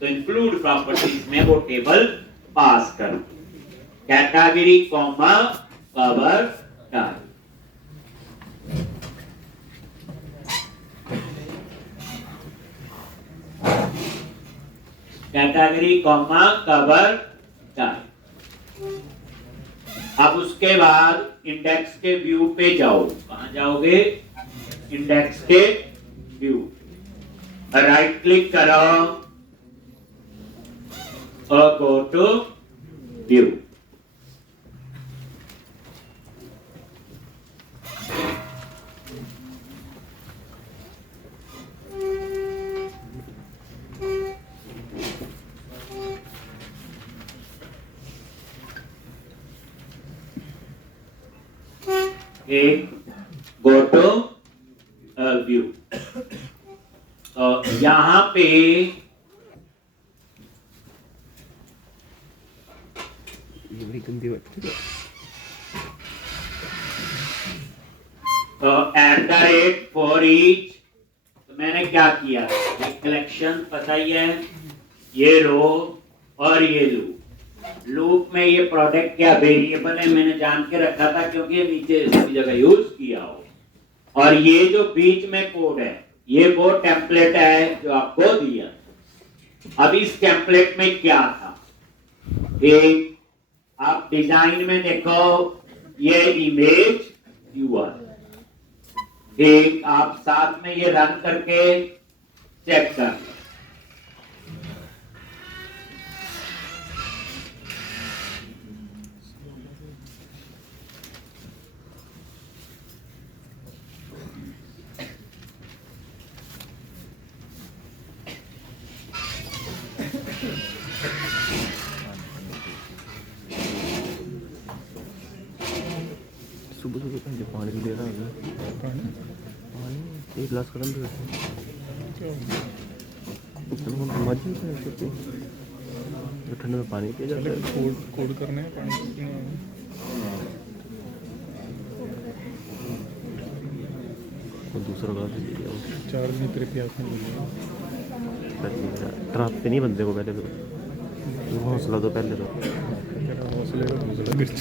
तो include properties में वो टेबल पास कर, category comma cover type. Category comma cover type. अब उसके बाद इंडेक्स के व्यू पे जाओ। कहां जाओगे? इंडेक्स के व्यू, राइट क्लिक करो और गो टू व्यू। एक गो टू व्यू। यहां पे @ फॉर ईच, तो मैंने क्या किया, ये कलेक्शन पता ही है, ये रो और ये लूप। लूप में ये प्रोडक्ट क्या वेरिएबल है मैंने जान के रखा था क्योंकि ये नीचे सभी जगह यूज किया हो। और ये जो बीच में कोड है ये वो टेम्पलेट है जो आपको दिया। अब इस टेम्पलेट में क्या था, एक आप डिजाइन में देखो ये इमेज यूआर, एक आप साथ में ये रन करके चेक कर लो। सुबह सुबह जो पानी भी ले रहा है, पानी एक गिलास खत्म भी ठंडे में पानी पिया जाता है। कोड करने हैं पानी दूसरा गिलास ले लिया, चार्ज नहीं तेरे प्यास नहीं ट्रक पे नहीं बंदे को, पहले तो हौसला तो पहले तो हौसले का दूसरा मिर्च।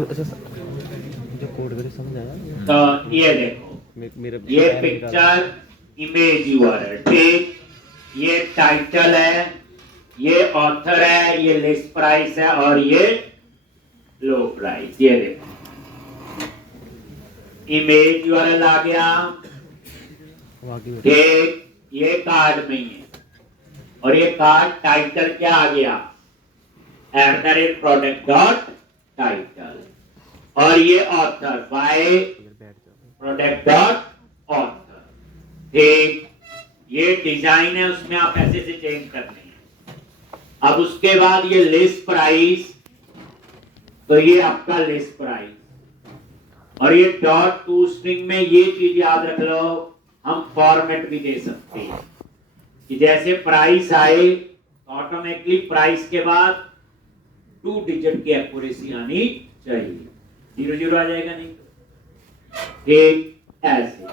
अच्छा जो कोड करे समझ आया? तो ये देखो मेरा ये पिक्चर इमेज यूआरएल, ठीक, ये टाइटल है, ये ऑथर है, ये लिस्ट प्राइस है और ये लो प्राइस। ये देखो इमेज यूआरएल आ गया, ये कार्ड में ही है और ये कार्ड टाइटल क्या आ गया, @product.title, और ये ऑथर बाय product.author। ठीक, ये डिजाइन है उसमें आप ऐसे से चेंज करते हैं। अब उसके बाद ये लिस्ट प्राइस, तो ये आपका लिस्ट प्राइस, और ये .toString में ये चीज याद रख लो, हम फॉर्मेट भी दे सकते हैं कि जैसे प्राइस आए तो ऑटोमेटिकली प्राइस के बाद 2 डिजिट की एक्यूरेसी आनी चाहिए, 00 आ जाएगा नहीं तो, ठीक ऐसे।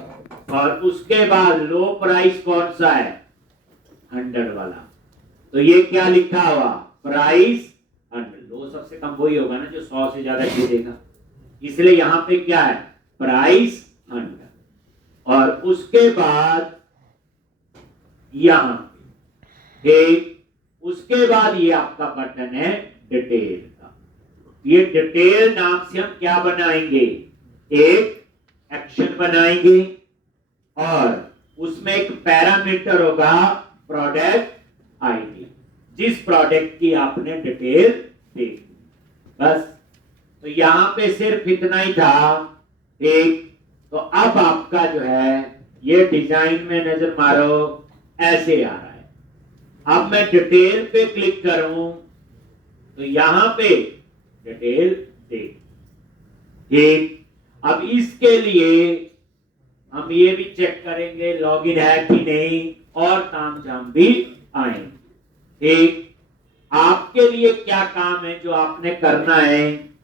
और उसके बाद लो प्राइस कौन सा है, 100 वाला, तो ये क्या लिखा हुआ, प्राइस 100। लो सबसे कम वही होगा ना जो 100 से ज्यादा खरीदेगा, इसलिए यहां पे क्या है, प्राइस 100। और उसके बाद यहां ठीक, उसके बाद ये आपका बटन है डिटेल का। ये डिटेल नाम से हम क्या बनाएंगे, एक एक्शन बनाएंगे और उसमें एक पैरामीटर होगा प्रोडक्ट आईडी, जिस प्रोडक्ट की आपने डिटेल देखी। बस, तो यहां पे सिर्फ इतना ही था, ठीक। तो अब आपका जो है ये डिजाइन में नजर मारो ऐसे आ रहा है। अब मैं डिटेल पे क्लिक करूं तो यहां पे डिटेल देख, ठीक। अब इसके लिए हम ये भी चेक करेंगे लॉगिन है कि नहीं और तामझाम भी आएंगे, ठीक। आपके लिए क्या काम है जो आपने करना है,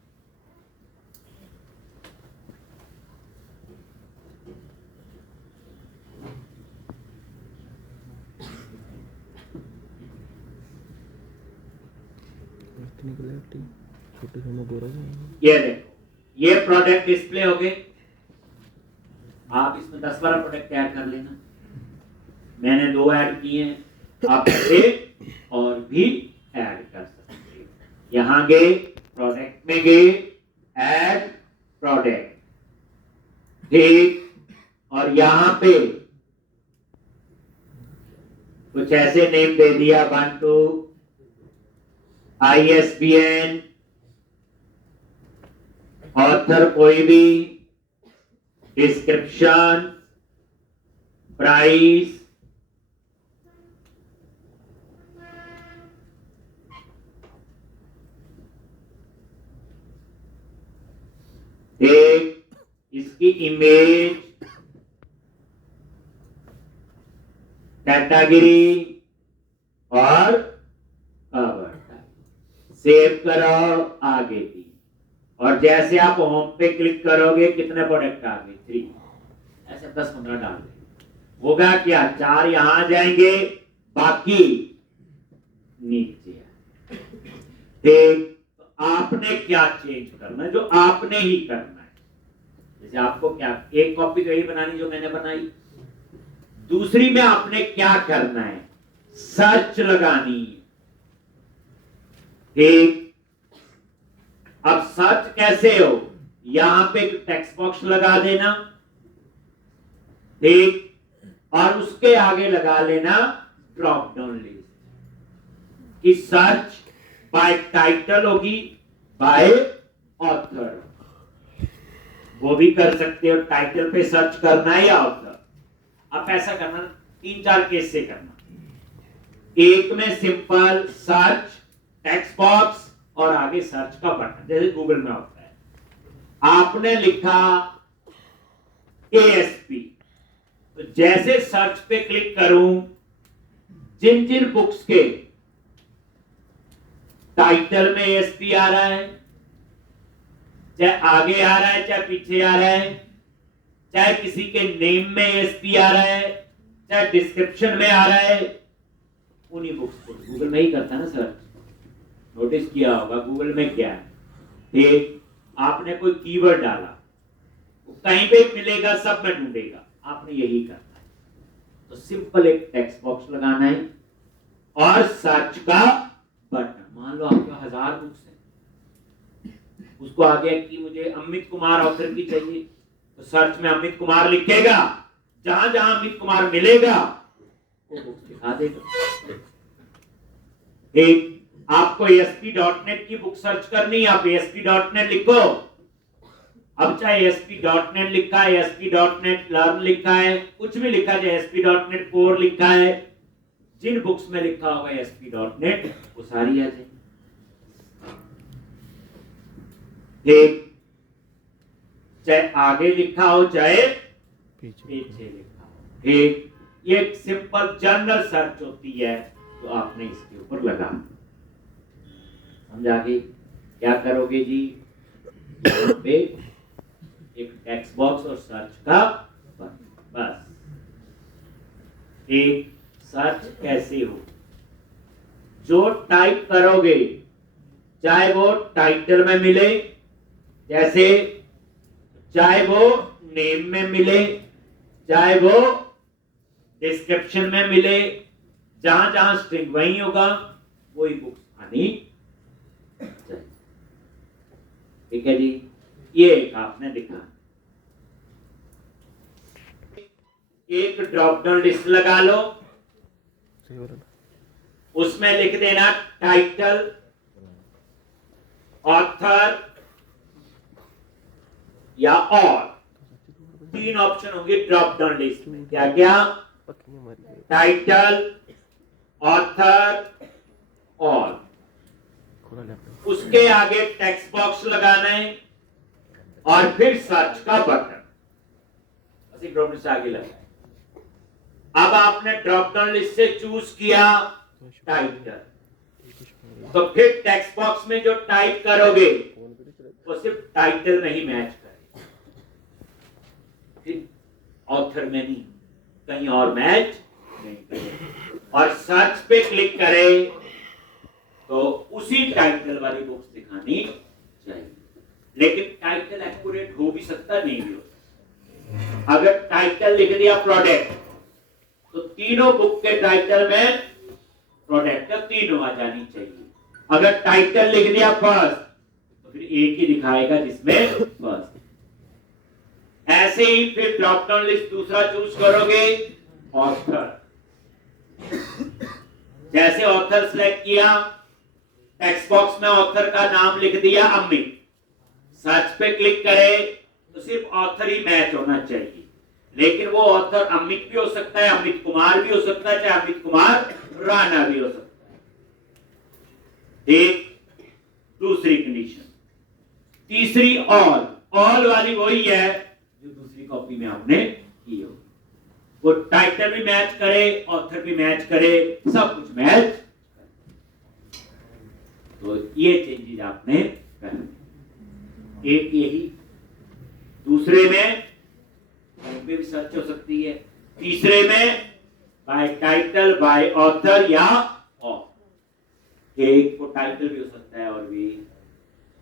छोटे से में गोरा जाएंगे। ये देखो ये प्रोडक्ट डिस्प्ले हो गए। आप इसमें 10-12 प्रोडक्ट तैयार कर लेना। मैंने 2 ऐड किए हैं, आप ऐसे और भी ऐड कर सकते हैं। यहां गए, प्रोडक्ट में गए, ऐड प्रोडक्ट, ठीक। और यहां पे कुछ ऐसे नेम दे दिया, 1 2 ISBN, ऑथर कोई भी, डिस्क्रिप्शन, प्राइस, एक इसकी इमेज, कैटेगरी और कवर। सेव करो, आगे भी। और जैसे आप होम पे क्लिक करोगे कितने प्रोडक्ट आ गए? 3। ऐसे 10-15 डाल देंगे, होगा क्या? 4 यहां जाएंगे, बाकी नीचे। ठीक, तो आपने क्या चेंज करना है? जो आपने ही करना है। जैसे आपको क्या, एक कॉपी तो यही बनानी जो मैंने बनाई, दूसरी में आपने क्या करना है? सर्च लगानी है। ठीक, अब सर्च कैसे हो? यहां पे टेक्स्ट बॉक्स लगा देना, ठीक, और उसके आगे लगा लेना ड्रॉप डाउन लिस्ट की सर्च बाय टाइटल होगी, बाय ऑथर। वो भी कर सकते हो, टाइटल पे सर्च करना है या ऑथर। आप ऐसा करना, 3-4 केस से करना। एक में सिंपल सर्च, टेक्स्ट बॉक्स और आगे सर्च का बटन, जैसे गूगल में होता है। आपने लिखा ASP, तो जैसे सर्च पे क्लिक करूं, जिन जिन बुक्स के टाइटल में ASP आ रहा है, चाहे आगे आ रहा है चाहे पीछे आ रहा है, चाहे किसी के नेम में ASP आ रहा है, चाहे डिस्क्रिप्शन में आ रहा है, उन्हीं बुक्स को गूगल में ही करता है ना सर्च। नोटिस किया होगा गूगल में क्या है, ठीक, आपने कोई कीवर्ड डाला, वो कहीं पे मिलेगा, सब में ढूंढेगा, आपने यही करना है। तो सिंपल एक टेक्स्ट बॉक्स लगाना है और सर्च का बटन। मान लो आपके 1000 बुक्स हैं, उसको आ गया कि मुझे अमित कुमार ऑथर की चाहिए, तो सर्च में अमित कुमार लिखेगा, जहां जहां अमित कुमार मिलेगा वो बुक्स दिखा देगा। एक आपको ASP.NET की बुक सर्च करनी है, आप ASP.NET लिखो। अब चाहे ASP.NET लिखा है, ASP.NET Learn लिखा है, कुछ भी लिखा है, ASP.NET Core लिखा है, जिन बुक्स में लिखा होगा ASP.NET वो सारी आ जाएगी। एक चाहे आगे लिखा हो चाहे पीछे लिखा हो, एक ये एक सिंपल जनरल सर्च होती है, तो आपने इसके ऊपर लगा। समझा गई? क्या करोगे जी? यहाँ पे एक टेक्स्ट बॉक्स और सर्च का बटन, बस। एक सर्च कैसे हो? जो टाइप करोगे, चाहे वो टाइटल में मिले, जैसे चाहे वो नेम में मिले, चाहे वो डिस्क्रिप्शन में मिले, जहां जहां स्ट्रिंग वही होगा, वही बुक्स आनी चाहिए। ठीक है जी, ये एक आपने दिखा। एक ड्रॉप डाउन लिस्ट लगा लो, उसमें लिख देना टाइटल, ऑथर या और। 3 ऑप्शन होंगे ड्रॉप डाउन लिस्ट में। क्या क्या? टाइटल, ऑथर और। उसके आगे टेक्स्ट बॉक्स लगाना है और फिर सर्च का बटन, ड्रॉप लिस्ट आगे लगाए। अब आपने ड्रॉप डाउन लिस्ट से चूज किया टाइटल, तो फिर टेक्स्ट बॉक्स में जो टाइप करोगे वो सिर्फ टाइटल में ही मैच करेगा, ऑथर में नहीं, कहीं और मैच नहीं करेगा। और सर्च पे क्लिक करें तो उसी टाइटल वाली बुक्स दिखानी चाहिए। लेकिन टाइटल एक्यूरेट हो भी सकता, नहीं भी हो सकता। अगर टाइटल लिख दिया प्रोडक्ट, तो तीनों बुक के टाइटल में प्रोडक्ट तीनों आ जानी चाहिए। अगर टाइटल लिख दिया फर्स्ट, तो फिर एक ही दिखाएगा जिसमें फर्स्ट। ऐसे ही फिर ड्रॉप डाउन लिस्ट दूसरा चूज करोगे, ऑथर। जैसे ऑथर सिलेक्ट किया, टेक्स्ट बॉक्स में ऑथर का नाम लिख दिया अमित, सर्च पे क्लिक करे तो सिर्फ ऑथर ही मैच होना चाहिए। लेकिन वो ऑथर अमित भी हो सकता है, अमित कुमार भी हो सकता है, चाहे अमित कुमार राणा भी हो सकता है। एक दूसरी कंडीशन। तीसरी ऑल वाली वही है जो दूसरी कॉपी में आपने की हो। वो टाइटल भी मैच करे, ऑथर भी मैच करे, सब कुछ मैच करे। तो ये चेंजेस आपने करने। एक यही, दूसरे में कहीं पे भी सर्च हो सकती है, तीसरे में बाय टाइटल, बाय ऑथर या एक को टाइटल भी हो सकता है। और भी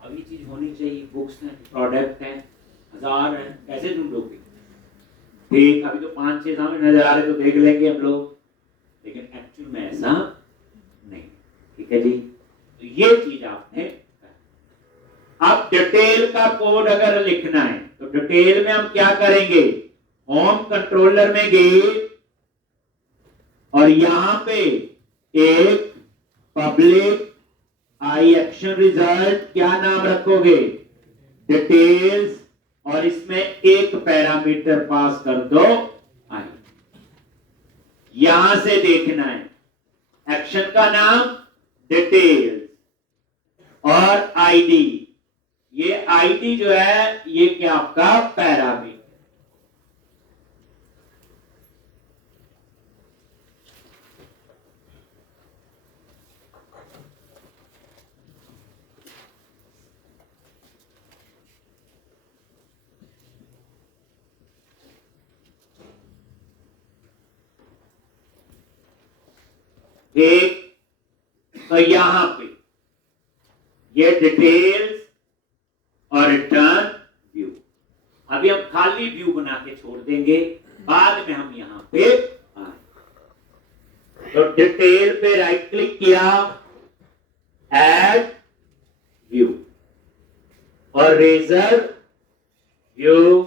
अभी चीज होनी चाहिए, बुक्स हैं, प्रोडक्ट हैं, हजार हैं, कैसे ढूंढोगे? ठीक, अभी तो 5-6 सामने नजर आ रहे तो देख लेंगे हम लोग, लेकिन एक्चुअल में ऐसा नहीं। ठीक है जी, तो ये चीज आपने। अब डिटेल का कोड अगर लिखना है तो डिटेल में हम क्या करेंगे? होम कंट्रोलर में गए और यहां पे एक पब्लिक आई एक्शन रिजल्ट, क्या नाम रखोगे? डिटेल्स, और इसमें एक पैरामीटर पास कर दो आई। यहां से देखना है एक्शन का नाम डिटेल्स और आईडी। ये आईडी जो है ये क्या आपका पैरामीटर। एक तो यहां पे ये डिटेल्स और रिटर्न व्यू। अभी हम खाली व्यू बना के छोड़ देंगे, बाद में हम यहां पे आए। तो डिटेल पे राइट क्लिक किया, ऐड व्यू और रेजर व्यू,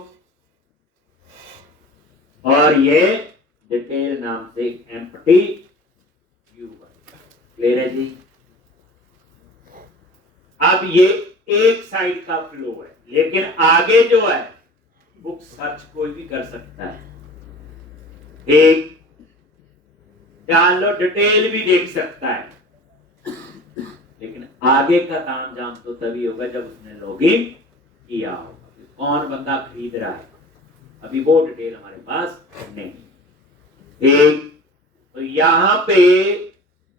और ये डिटेल नाम से एम्प्टी व्यू बनेगा। क्लियर है जी? अब ये एक साइड का फ्लो है, लेकिन आगे जो है बुक सर्च कोई भी कर सकता है। एक डाउनलोड डिटेल भी देख सकता है, लेकिन आगे का काम जाम तो तभी होगा जब उसने लॉगिन किया होगा। कौन बंदा खरीद रहा है, अभी वो डिटेल हमारे पास नहीं। एक तो यहां पे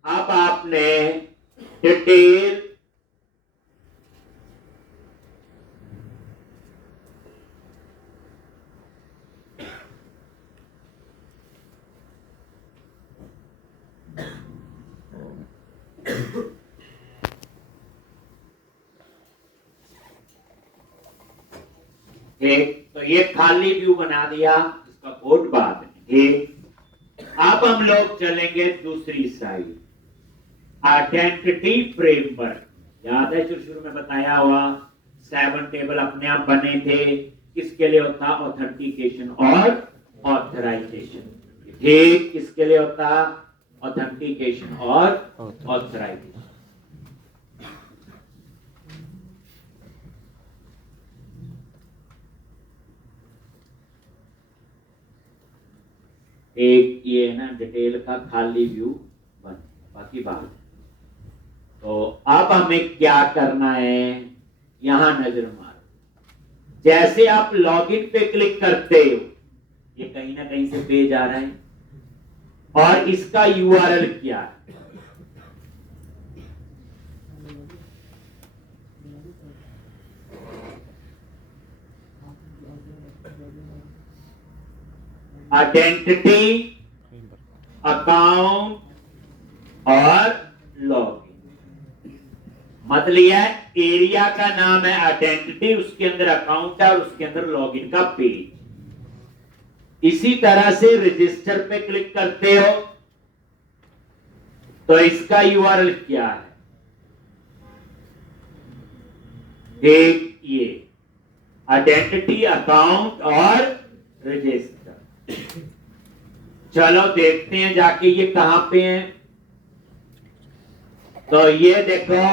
अब आपने डिटेल एक तो ये खाली व्यू बना दिया, इसका कोड बाद में। एक अब हम लोग चलेंगे दूसरी साइड, आइडेंटिटी फ्रेमवर्क। याद है शुरू में बताया हुआ 7 टेबल अपने आप बने थे, किसके लिए होता? ऑथेंटिकेशन और ऑथराइजेशन। ठीक, किसके लिए होता? ऑथेंटिकेशन और ऑथराइजेशन। एक ये है ना डिटेल का खाली व्यू बन, बाकी बात। तो अब हमें क्या करना है, यहां नजर मारो। जैसे आप लॉगिन पे क्लिक करते हो, ये कहीं ना कहीं से पेज आ रहा है, और इसका यूआरएल क्या है? आइडेंटिटी, अकाउंट और लॉगिन। मतलब यह एरिया का नाम है आइडेंटिटी, उसके अंदर अकाउंट है और उसके अंदर लॉगिन का पेज। इसी तरह से रजिस्टर पे क्लिक करते हो तो इसका यूआरएल क्या है, एक ये आइडेंटिटी, अकाउंट और रजिस्टर। चलो देखते हैं जाके ये कहां पे है। तो ये देखो,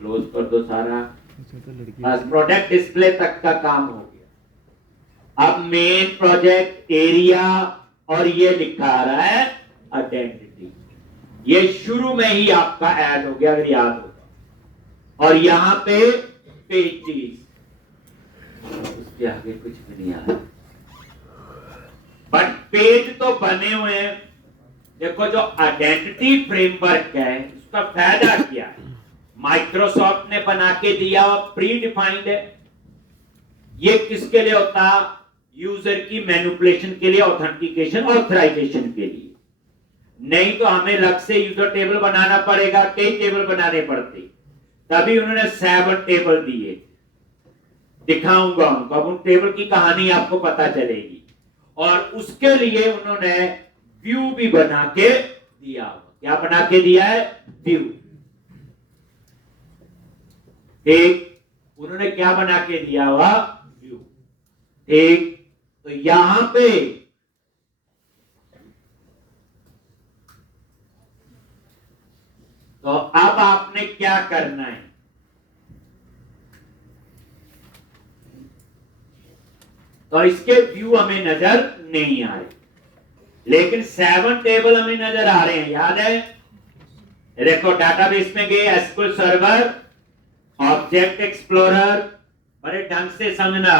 क्लोज कर दो सारा, बस प्रोडक्ट डिस्प्ले तक का काम हो गया। अब मेन प्रोजेक्ट एरिया और ये लिखा आ रहा है आइडेंटिटी, ये शुरू में ही आपका ऐड हो गया अगर याद होगा। और यहां पे पेजेस, उसके आगे कुछ भी नहीं आ रहा, बट पेज तो बने हुए हैं। देखो जो आइडेंटिटी फ्रेमवर्क है उसका फायदा क्या है, माइक्रोसॉफ्ट ने बना के दिया और प्री डिफाइंड है। ये किसके लिए होता, यूजर की मैनिपुलेशन के लिए, ऑथेंटिकेशन, ऑथराइजेशन के लिए। नहीं तो हमें अलग से यूजर टेबल बनाना पड़ेगा, कई टेबल बनाने पड़ते। तभी उन्होंने 7 टेबल दिए, दिखाऊंगा उनको, अब उन टेबल की कहानी आपको पता चलेगी। और उसके लिए उन्होंने व्यू भी बना के दिया। क्या बना के दिया है, व्यू। ठीक, उन्होंने क्या बना के दिया हुआ, व्यू। ठीक, तो यहां पे तो अब आपने क्या करना है, तो इसके व्यू हमें नजर नहीं आ रहे, लेकिन 7 टेबल हमें नजर आ रहे हैं, याद है। देखो डाटाबेस में गए, एसक्यूएल सर्वर, ऑब्जेक्ट एक्सप्लोरर, बड़े ढंग से समझना।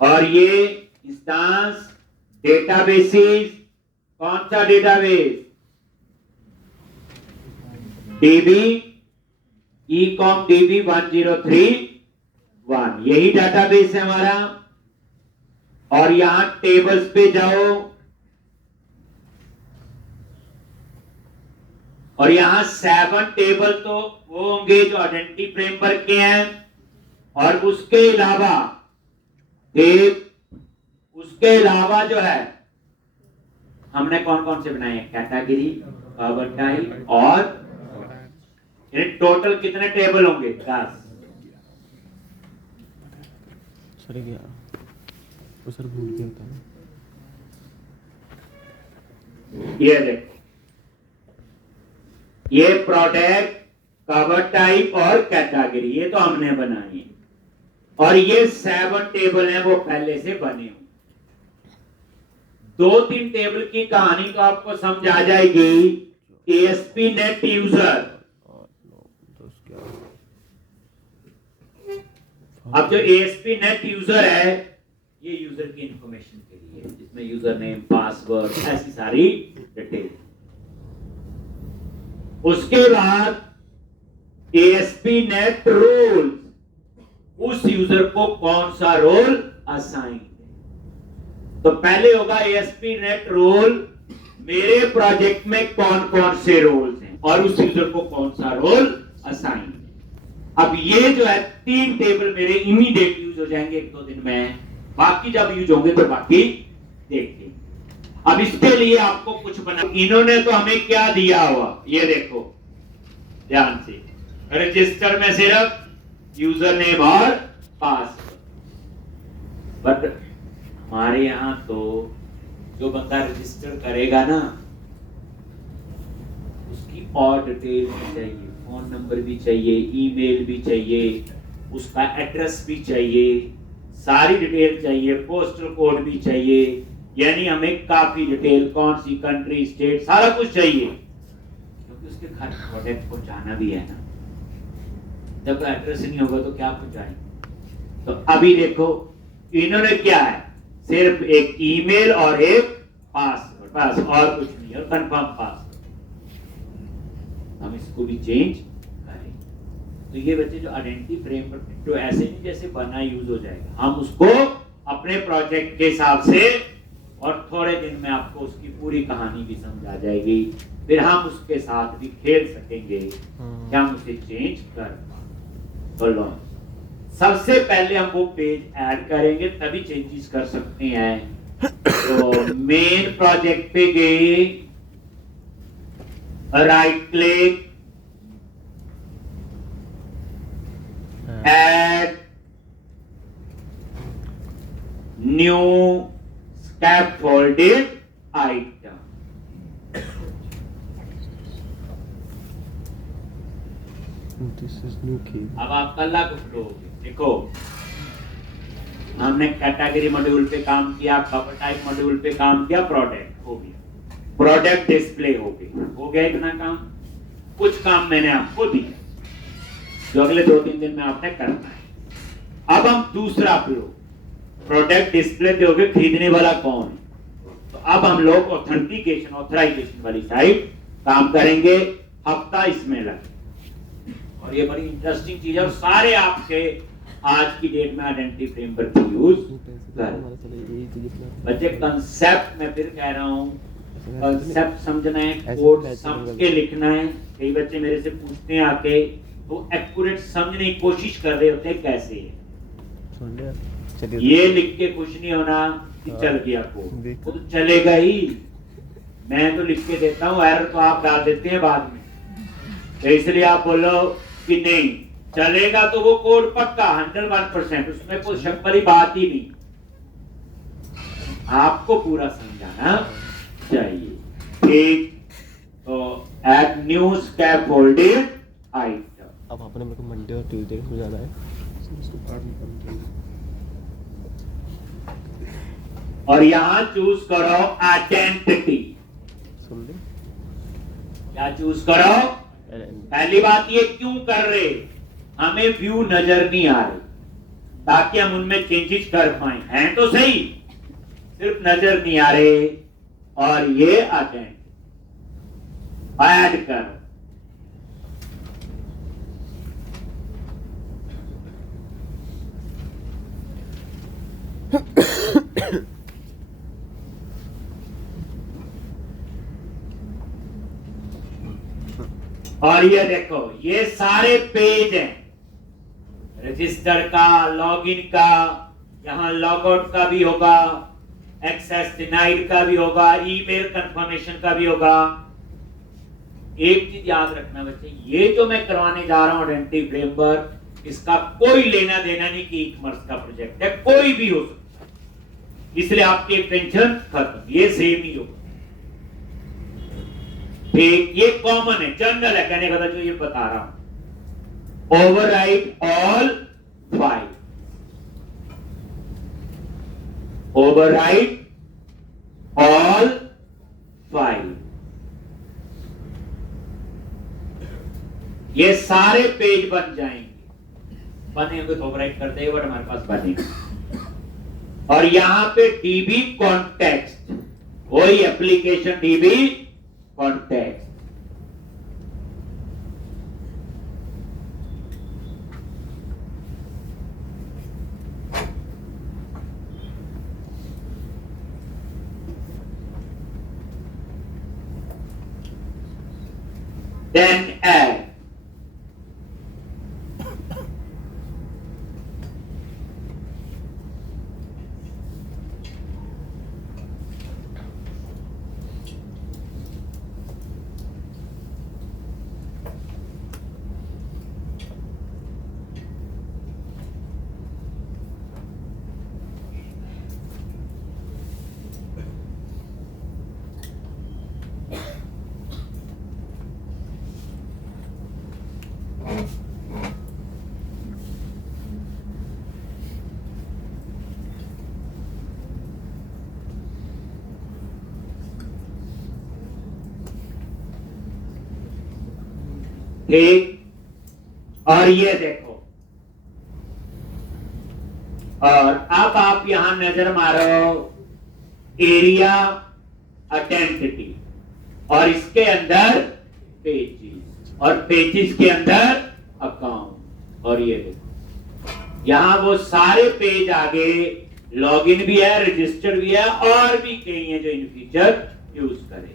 और ये इंस्टांस डेटाबेसेस, कौन सा डेटाबेस, डीबी, ईकॉम डीबी 1031, यही डेटाबेस है हमारा। और यहां टेबल्स पे जाओ और यहां 7 टेबल तो वो होंगे जो आइडेंटिटी फ्रेमवर्क के हैं, और उसके अलावा उसके अलावा जो है हमने कौन कौन से बनाए हैं, कैटेगरी, कवर टाइप और टोटल कितने टेबल होंगे, 10। सर गया तो सर भूल गया था। ये देखो, ये प्रोडक्ट, कवर टाइप और कैटेगरी, ये तो हमने बनाई है। और ये 7 टेबल हैं वो पहले से बने हुए। 2-3 टेबल की कहानी तो आपको समझ आ जाएगी। एएसपी नेट यूजर, अब जो एएसपी नेट यूजर है ये यूजर की इंफॉर्मेशन के लिए, जिसमें यूजर नेम, पासवर्ड, ऐसी सारी डिटेल। उसके बाद एएसपी नेट रोल, उस यूजर को कौन सा रोल असाइन, तो पहले होगा एएसपी नेट रोल, मेरे प्रोजेक्ट में कौन कौन से रोल्स हैं और उस यूजर को कौन सा रोल असाइन। अब ये जो है 3 टेबल मेरे इमीडिएट यूज हो जाएंगे 1-2 दिन में, बाकी जब यूज होंगे तो बाकी देखते। अब इसके लिए आपको कुछ बना, इन्होंने तो हमें क्या दिया हुआ, ये देखो ध्यान से, रजिस्टर में सिर्फ यूजर नेम और पासवर्ड। बट हमारे यहां तो जो बंदा रजिस्टर करेगा ना, उसकी और डिटेल भी चाहिए, फोन नंबर भी चाहिए, ईमेल भी चाहिए, उसका एड्रेस भी चाहिए, सारी डिटेल चाहिए, पोस्टल कोड भी चाहिए। यानी हमें काफी डिटेल, कौन सी कंट्री, स्टेट, सारा कुछ चाहिए, क्योंकि उसके घर प्रोडक्ट पहुंचाना भी है ना। जब एड्रेस नहीं होगा तो क्या पहुंचाएंगे। तो अभी देखो इन्होंने क्या है, सिर्फ एक ईमेल और एक पासवर्ड, बस, और कुछ नहीं, और कंफर्म पासवर्ड। हम इसको भी चेंज करें। तो ये बच्चे जो आइडेंटिटी फ्रेमवर्क तो ऐसे नहीं जैसे बना यूज हो जाएगा, हम उसको अपने प्रोजेक्ट के हिसाब से, और थोड़े दिन में आपको उसकी पूरी कहानी भी समझ आ जाएगी। फिर हम उसके साथ भी खेल सकेंगे हाँ। कि हम उसे चेंज कर पाए। तो लो, सबसे पहले हम वो पेज ऐड करेंगे तभी चेंजेस कर सकते हैं। तो मेन प्रोजेक्ट पे गए, right click, add new scaffolded item. This is new key. अब आप कल फ्लो देखो, हमने कैटेगरी मॉड्यूल पे काम किया, कवर टाइप मॉड्यूल पे काम किया, प्रोडक्ट हो गया, प्रोडक्ट डिस्प्ले हो गया इतना काम। कुछ काम मैंने आपको दिया जो अगले 2-3 दिन में आपने करना है। अब हम दूसरा फ्लो, प्रोडक्ट डिस्प्ले पे हो गए, खरीदने वाला कौन है। तो अब हम लोग ऑथेंटिकेशन ऑथराइजेशन वाली साइड काम करेंगे, हफ्ता इसमें लगे। और ये बड़ी इंटरेस्टिंग चीज है और सारे आपके आज की डेट में आइडेंटिटी फ्रेमवर्क की यूज कर। बच्चे कंसेप्ट में फिर कह रहा हूँ, कंसेप्ट समझना है, कोड समझ के लिखना है। कई बच्चे मेरे से पूछते हैं आके, तो एक्यूरेट समझने की कोशिश कर रहे होते हैं कैसे है। ये लिख के कुछ नहीं होना कि चल गया कोड, वो तो चलेगा ही। मैं तो लिख के देता हूँ, एरर तो आप डाल देते हैं बाद में। तो इसलिए आप बोलो कि नहीं चलेगा, तो वो कोड पक्का 101%, उसमें कोई शक वाली बात ही नहीं। आपको पूरा समझाना चाहिए, ठीक। तो एड न्यू स्कैफोल्डेड आइटम। अब आपने मेरे को मंडे और ट्यूसडे को जाना है। इसको बाहर निकालना चाहिए। और यहां चूज करो आइडेंटिटी। सुन ले। क्या चूज करो? पहली बात ये क्यों कर रहे, हमें व्यू नजर नहीं आ रहे ताकि हम उनमें चेंजेस कर पाए। हैं तो सही, सिर्फ नजर नहीं आ रहे। और ये आइडेंटिटी ऐड करो। और ये देखो, ये सारे पेज हैं, रजिस्टर का, लॉगिन का, यहां लॉगआउट का भी होगा, एक्सेस डिनाइड का भी होगा, ईमेल कंफर्मेशन का भी होगा। एक चीज याद रखना बच्चे, ये जो मैं करवाने जा रहा हूं आइडेंटिटी फ्रेमवर्क, इसका कोई लेना देना नहीं कि ई-कॉमर्स का प्रोजेक्ट है, कोई भी हो सकता है। इसलिए आपकी टेंशन खत्म, ये सेम ही होगा। ठीक, ये कॉमन है, जनरल है, कहने का जो ये बता रहा हूं। Overwrite all file, overwrite all file, ये सारे पेज बन जाएंगे। बनेंगे तो ओवरराइट कर देगा, बट हमारे पास बनेगा। और यहां पे डीबी कॉन्टेक्स्ट, वही application dB context. Then add ठीक। और ये देखो, और अब आप यहां नजर मारो, एरिया आइडेंटिटी, और इसके अंदर पेजेस, और पेजेस के अंदर अकाउंट। और ये देखो, यहां वो सारे पेज आगे, लॉगिन भी है, रजिस्टर भी है, और भी कई हैं जो इन फ्यूचर यूज करेंगे।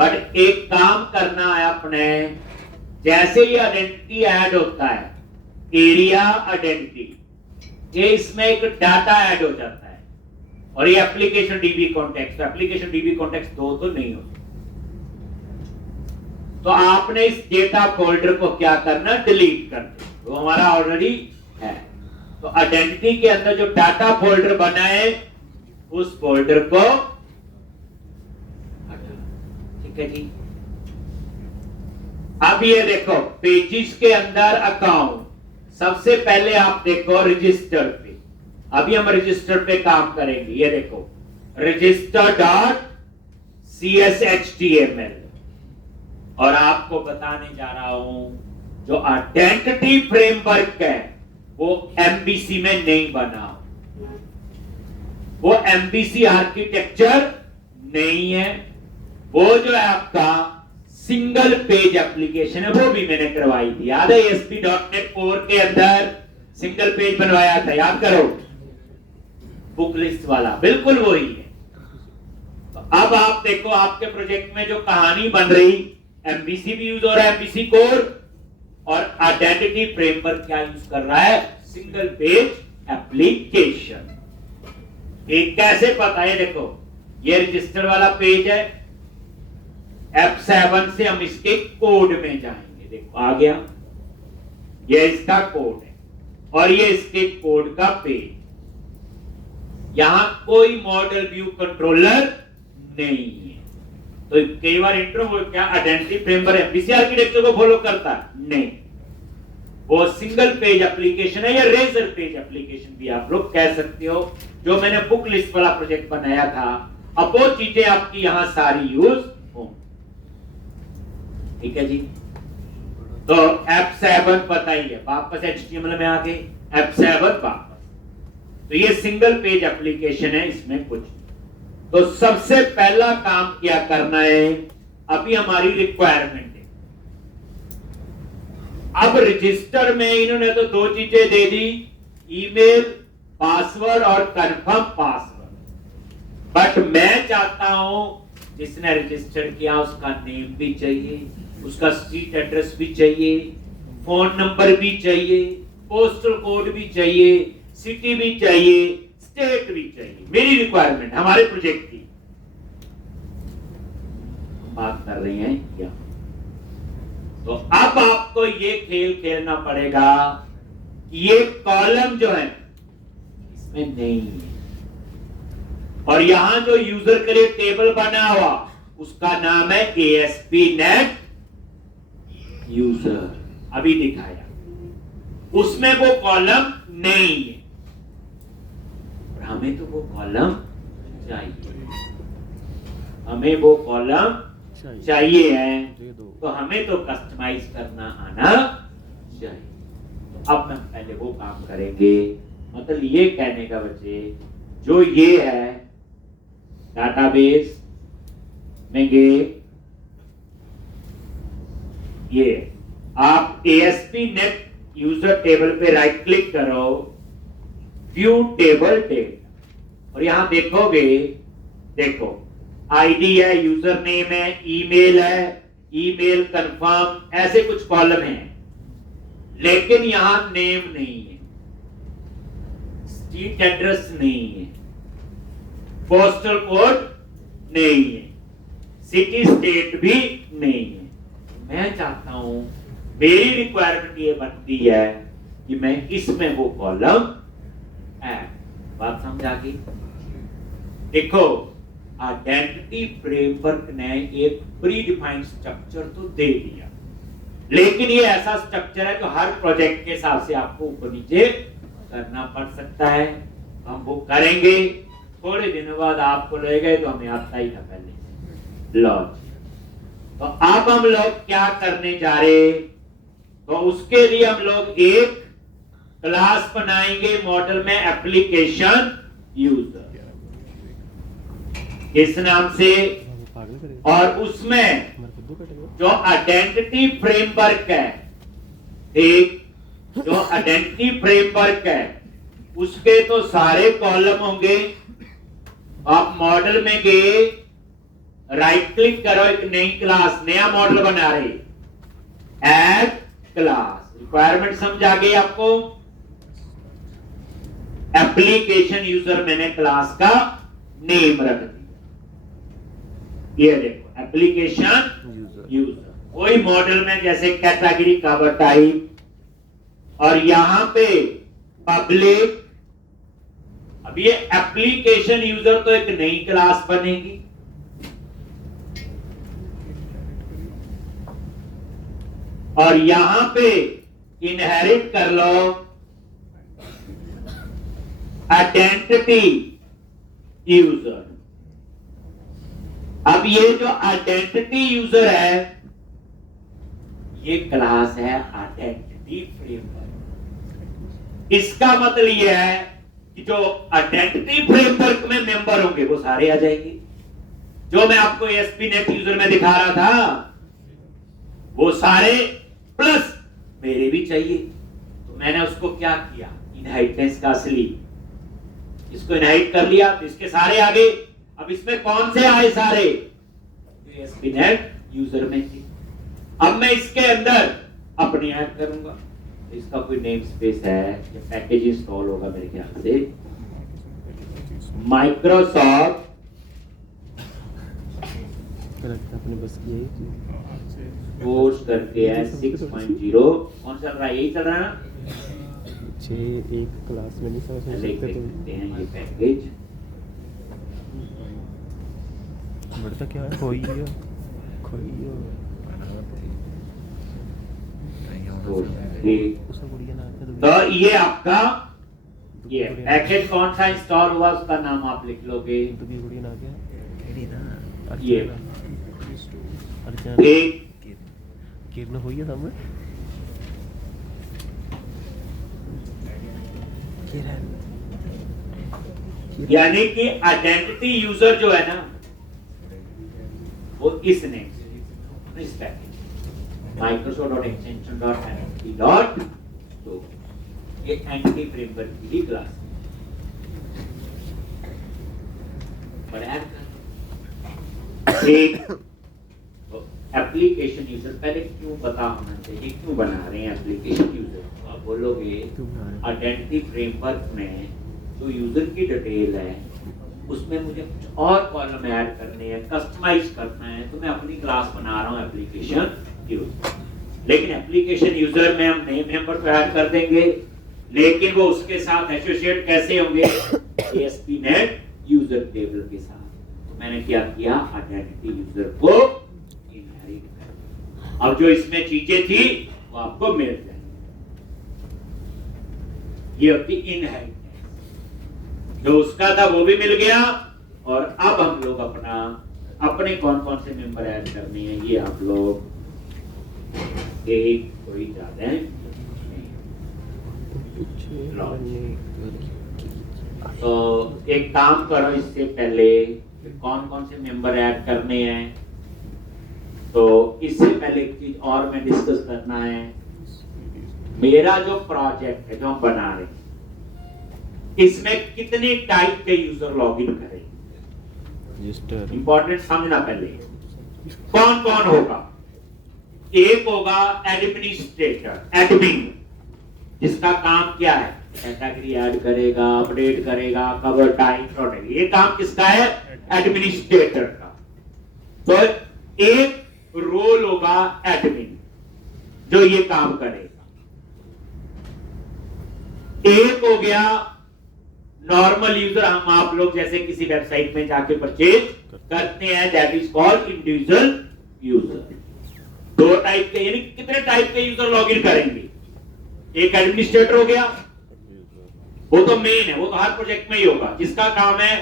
बट एक काम करना है अपने, जैसे ही आइडेंटिटी ऐड होता है, एरिया आइडेंटिटी, ये इसमें एक डाटा ऐड हो जाता है, और ये application dB context, application dB context 2 तो नहीं होता। तो आपने इस डेटा फोल्डर को क्या करना, डिलीट कर दो, वो हमारा ऑलरेडी है। तो आइडेंटिटी के अंदर जो डाटा फोल्डर बना है उस फोल्डर को हटा, ठीक है जी। अब ये देखो पेजेस के अंदर अकाउंट, सबसे पहले आप देखो रजिस्टर पे, अभी हम रजिस्टर पे काम करेंगे। ये देखो रजिस्टर डॉट CSHTML, और आपको बताने जा रहा हूं जो आइडेंटिटी फ्रेमवर्क है वो MVC में नहीं बना, वो MVC आर्किटेक्चर नहीं है, वो जो है आपका सिंगल पेज एप्लीकेशन है, वो भी मैंने करवाई थी, याद है? ASP.NET Core के अंदर सिंगल पेज बनवाया था, याद करो, बुक लिस्ट वाला, बिल्कुल वही है। तो अब आप देखो आपके प्रोजेक्ट में जो कहानी बन रही, MVC भी यूज हो रहा है, MVC कोर, और आइडेंटिटी फ्रेमवर्क क्या यूज कर रहा है, सिंगल पेज एप्लीकेशन। एक कैसे पता है, देखो ये रजिस्टर वाला पेज है, F7 से हम इसके कोड में जाएंगे, देखो आ गया, ये इसका कोड है, और ये इसके कोड का पेज। यहां कोई मॉडल व्यू कंट्रोलर नहीं है, तो कई बार इंटरव्यू क्या आइडेंटिटी फ्रेमवर्क MVC आर्किटेक्चर को फॉलो करता है? नहीं, वो सिंगल पेज एप्लीकेशन है, या रेजर पेज एप्लीकेशन भी आप लोग कह सकते हो, जो मैंने बुक लिस्ट वाला प्रोजेक्ट बनाया था। अब वो चीजें आपकी यहां सारी यूज होंगी, ठीक है जी। तो F7 पता ही है, वापस HTML में आके F7 वापस, तो ये सिंगल पेज एप्लीकेशन है, इसमें कुछ। तो सबसे पहला काम क्या करना है, अभी हमारी रिक्वायरमेंट है। अब रजिस्टर में इन्होंने तो 2 चीजें दे दी, ईमेल पासवर्ड और कंफर्म पासवर्ड, बट मैं चाहता हूं जिसने रजिस्टर किया उसका नेम भी चाहिए, उसका स्ट्रीट एड्रेस भी चाहिए, फोन नंबर भी चाहिए, पोस्टल कोड भी चाहिए, सिटी भी चाहिए, स्टेट भी चाहिए। मेरी रिक्वायरमेंट हमारे प्रोजेक्ट की बात कर रही हैं क्या? तो अब आपको ये खेल खेलना पड़ेगा कि ये कॉलम जो है इसमें नहीं है, और यहां जो यूजर के लिए टेबल बना हुआ उसका नाम है ASP.NET यूजर, अभी दिखाया, उसमें वो कॉलम नहीं है, और हमें तो वो कॉलम चाहिए, हमें वो कॉलम चाहिए है, तो हमें तो कस्टमाइज करना आना चाहिए। तो अब हम पहले वो काम करेंगे, मतलब ये कहने का बच्चे, जो ये है डाटाबेस में ये आप ASP.NET यूजर टेबल पे राइट क्लिक करो, व्यू टेबल डेटा, और यहां देखोगे, देखो आईडी है, यूजर नेम है, ईमेल है, ईमेल कंफर्म, ऐसे कुछ कॉलम हैं, लेकिन यहां नेम नहीं है, स्ट्रीट एड्रेस नहीं है, पोस्टल कोड नहीं है, सिटी स्टेट भी नहीं है। मैं चाहता हूं, मेरी रिक्वायरमेंट ये बनती है कि मैं इसमें वो कॉलम ऐड, बात समझा गई? देखो आइडेंटिटी फ्रेमवर्क ने एक प्री डिफाइंड स्ट्रक्चर तो दे दिया, लेकिन ये ऐसा स्ट्रक्चर है तो हर प्रोजेक्ट के हिसाब से आपको ऊपर नीचे करना पड़ सकता है। हम वो करेंगे, थोड़े दिनों बाद आपको लगेगा तो हमें आता ही था पहले लॉज। तो अब हम लोग क्या करने जा रहे, तो उसके लिए हम लोग एक क्लास बनाएंगे मॉडल में, एप्लीकेशन यूजर, इस नाम से, और उसमें जो आइडेंटिटी फ्रेमवर्क है, एक जो आइडेंटिटी फ्रेमवर्क है उसके तो सारे कॉलम होंगे। आप मॉडल में गए, राइट क्लिक करो, एक नई क्लास, नया मॉडल बना रहे, ऐड क्लास। रिक्वायरमेंट समझ आ गई आपको? एप्लीकेशन यूजर मैंने क्लास का नेम रख दिया। ये देखो एप्लीकेशन यूजर, कोई मॉडल में जैसे कैटेगरी कवर टाइप, और यहां पे पब्लिक। अब ये एप्लीकेशन यूजर तो एक नई क्लास बनेगी, और यहां पे इनहेरिट कर लो आइडेंटिटी यूजर। अब ये जो आइडेंटिटी यूजर है, ये क्लास है आइडेंटिटी फ्रेमवर्क। इसका मतलब ये है कि जो आइडेंटिटी फ्रेमवर्क में मेंबर होंगे वो सारे आ जाएंगे। जो मैं आपको ASP.NET यूजर में दिखा रहा था वो सारे, प्लस मेरे भी चाहिए। तो मैंने उसको क्या किया, इनहेरिटेंस का असली, इसको इनहेरिट कर लिया तो इसके सारे आ गए। अब इसमें कौन से आए सारे, ASP.NET यूजर में थे। अब मैं इसके अंदर अपने ऐड करूंगा, इसका कोई नेम स्पेस है, या पैकेज इंस्टॉल होगा मेरे ख्याल से, माइक्रोसॉफ्ट अपने बस की है कोर्स करके है 6.0। कौन चल रहा है, यही चल रहा है ना? एक क्लास में नहीं समझ पहले सकते देख तुम। सकते हैं ये पैकेज। बढ़ता क्या है, खोई है तो ये आपका ये पैकेज कौन सा इंस्टॉल हुआ उसका नाम आप लिख लोगे। ये एक किरण हुई है सामने यानी कि आइडेंटिटी यूजर जो है ना वो इस नेम से, इस पैकेज microsoft.extension.nft. तो ये एंटिटी फ्रेमवर्क की ही क्लास पर ऐड कर एक एप्लीकेशन यूजर। पहले क्यों पता होना चाहिए क्यों बना रहे हैं एप्लीकेशन यूजर। आप बोलोगे आइडेंटिटी फ्रेमवर्क में जो यूजर की डिटेल है उसमें मुझे कुछ और कॉलम ऐड करने हैं, कस्टमाइज करना है, तो मैं अपनी क्लास बना रहा हूं एप्लीकेशन यूजर। लेकिन एप्लीकेशन यूजर में हम नए मेंबर को ऐड कर देंगे, लेकिन वो उसके साथ एसोसिएट कैसे होंगे, ASP.NET यूजर टेबल के साथ। तो मैंने क्या किया, आइडेंटिटी यूजर को इनहेरिट कर। अब जो इसमें चीजें थी वो आपको मिल जाएंगी। ये होती इनहेरिटेंस। जो उसका था वो भी मिल गया, और अब हम लोग अपने कौन कौन से मेंबर ऐड करने हैं ये आप लोग एक कोई ज्यादा है। तो एक काम करो, इससे पहले कौन कौन से मेंबर ऐड करने हैं, तो इससे पहले एक चीज और मैं डिस्कस करना है। मेरा जो प्रोजेक्ट है जो हम बना रहे हैं इसमें कितने टाइप के यूजर लॉगिन करेंगे, इंपॉर्टेंट समझना पहले। कौन कौन होगा, एक होगा एडमिनिस्ट्रेटर, एडमिन, जिसका काम क्या है, कैटेगरी ऐड करेगा, अपडेट करेगा, कवर टाइप, प्रोडक्ट, ये काम किसका है, एडमिनिस्ट्रेटर का। तो एक रोल होगा एडमिन जो ये काम करेगा। एक हो गया नॉर्मल यूजर, हम आप लोग जैसे किसी वेबसाइट में जाके परचेज करते हैं, that is called individual user. दो टाइप के, यानी कितने टाइप के यूजर लॉगिन करेंगे, एक एडमिनिस्ट्रेटर हो गया, वो तो मेन है, वो तो हर प्रोजेक्ट में ही होगा, जिसका काम है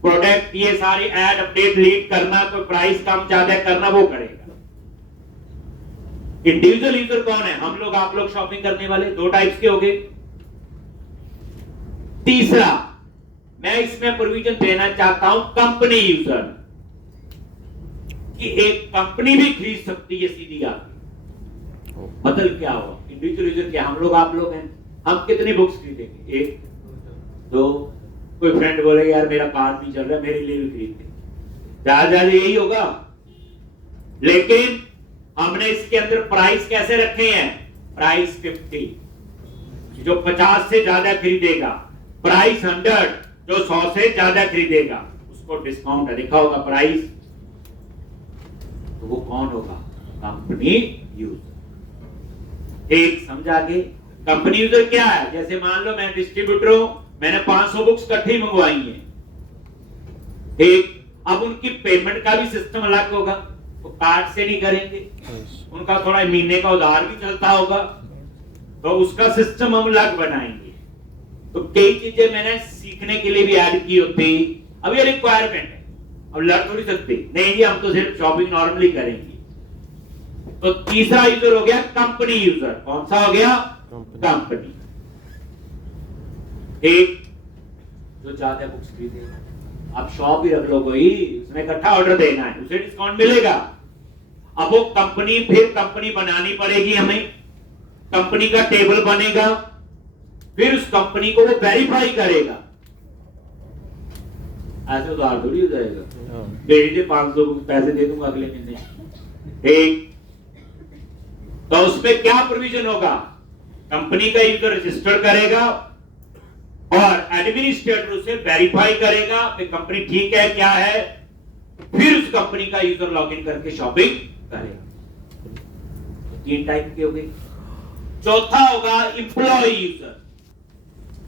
प्रोडक्ट ये सारी ऐड अपडेट लीड करना, कोई प्राइस कम ज्यादा करना, वो करेगा। इंडिविजुअल यूजर कौन है, हम लोग आप लोग शॉपिंग करने वाले, दो टाइप्स के हो गए। तीसरा मैं इसमें प्रोविजन देना चाहता हूं कंपनी यूजर, कि एक कंपनी भी खरीद सकती है सीधी आके। मतलब क्या हुआ, इंडिविजुअल यूजर क्या, हम लोग आप लोग हैं, हम कितनी बुक्स खरीदेंगे, एक दो, कोई फ्रेंड बोले यार मेरा कार्ड नहीं चल रहा, मेरे लिए भी खरीद दे, ज्यादा यही होगा। लेकिन हमने इसके अंदर प्राइस कैसे रखे हैं? प्राइस 50, जो 50 से ज्यादा खरीदेगा, प्राइस 100, जो 100 से ज्यादा खरीदेगा उसको डिस्काउंट लिखा होगा प्राइस। तो वो कौन होगा? Company user. एक समझा के कंपनी यूजर क्या है? जैसे मान लो मैं डिस्ट्रीब्यूटर हूं, मैंने 500 बुक्स इकट्ठी मंगवाई हैं, एक, अब उनकी पेमेंट का भी सिस्टम अलग होगा, वो कार्ड से नहीं करेंगे, उनका थोड़ा महीने का उधार भी चलता होगा, तो उसका सिस्टम हम अलग बनाएंगे। तो कई चीजें मैंने सीखने के लिए भी ऐड की होती, अब ये रिक्वायरमेंट है, अब लड़ थोड़ी सकते नहीं जी, हम तो सिर्फ शॉपिंग नॉर्मली करेंगे। तो तीसरा यूजर हो गया कंपनी यूजर। कौन सा हो गया? कंपनी। एक जो ज्यादा बुक्स खरीदेगा, आप शॉप ही रख लो कोई, उसने इकट्ठा ऑर्डर देना है, उसे डिस्काउंट मिलेगा। अब वो कंपनी, फिर कंपनी बनानी पड़ेगी हमें, कंपनी का टेबल बनेगा, फिर उस कंपनी को वो वेरीफाई करेगा। ऐसे उधार थोड़ी हो जाएगा, भेज दे 500 पैसे दे दूंगा अगले महीने। एक तो उसमें क्या प्रोविजन होगा? कंपनी का यूजर रजिस्टर करेगा और एडमिनिस्ट्रेटर उसे वेरीफाई करेगा कि कंपनी ठीक है क्या है, फिर उस कंपनी का यूजर लॉगिन करके शॉपिंग करेगा। 3 टाइप के हो गए। चौथा होगा एम्प्लॉय यूजर।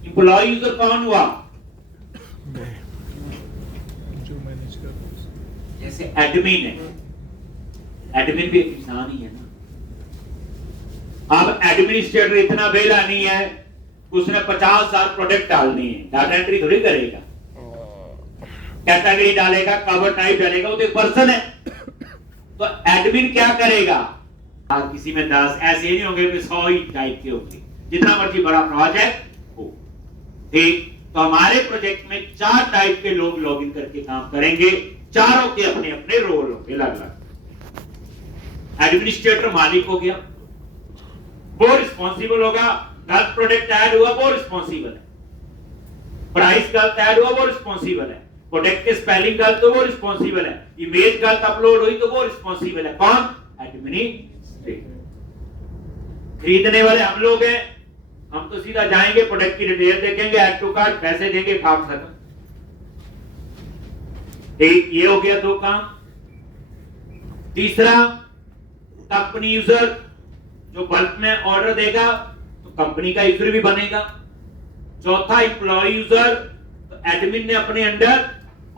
एम्प्लॉय यूजर कौन हुआ? जो मैनेज कर रहा है। जैसे एडमिन है, एडमिन भी एक इंसान ही है ना। अब एडमिनिस्ट्रेटर इतना बेला नहीं है, उसने 50,000 प्रोडक्ट डालने हैं, डाटा एंट्री थोड़ी करेगा, कैटेगरी डालेगा, कवर टाइप डालेगा, वो तो एक पर्सन है। तो एडमिन क्या करेगा? किसी में 10 ऐसे नहीं होंगे कि 100 ही टाइप के होंगे, जितना मर्जी बड़ा प्रोजेक्ट हो। ठीक, तो हमारे प्रोजेक्ट में 4 टाइप के लोग लॉगिन करके काम करेंगे, चारों के अपने अपने रोल होंगे अलग अलग। एडमिनिस्ट्रेटर मालिक हो गया, वो रिस्पॉन्सिबल होगा, गलत प्रोडक्ट ऐड हुआ वो रिस्पॉन्सिबल है, प्राइस गलत ऐड हुआ वो रिस्पॉन्सिबल है, प्रोडक्ट के स्पेलिंग गलत तो वो रिस्पॉन्सिबल है, इमेज गलत अपलोड हुई तो वो रिस्पॉन्सिबल है। कौन? एडमिनिस्ट्रेटर। खरीदने वाले हम लोग हैं, हम तो सीधा जाएंगे, प्रोडक्ट की डिटेल देखेंगे, ऐड टू कार्ट, पैसे देंगे, खाक खत्म। एक ये हो गया 2 काम। तीसरा कंपनी यूजर, जो बल्क में ऑर्डर देगा तो कंपनी का यूजर भी बनेगा। चौथा एम्प्लॉय यूजर, तो एडमिन ने अपने अंडर